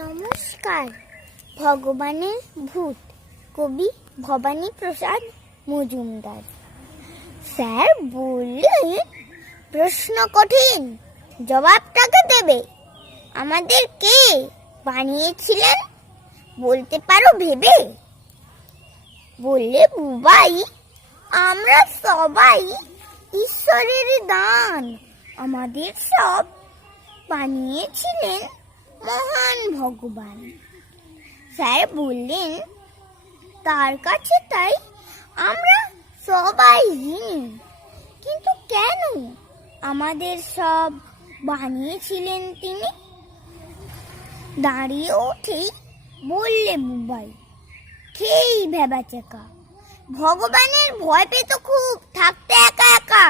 নমস্কার। ভগবানের ভূত, কবি ভবানী প্রসাদ মজুমদার। স্যার বললেন, প্রশ্ন কঠিন, জবাবটাকে দেবে। আমাদের কে বানিয়েছিলেন বলতে পারো ভেবে? বললে বুবাই, আমরা সবাই ঈশ্বরের দান। আমাদের সব বানিয়েছিলেন মহান ভগবান। স্যার বললেন, তার কাছে তাই আমরা সবাই ঋণী। কিন্তু কেন আমাদের সব বানিয়েছিলেন তিনি? দাঁড়িয়ে উঠেই বললে বুবাই, খেয়েই ভেবাচেকা, ভগবানের ভয় পেত খুব থাকতে একা একা।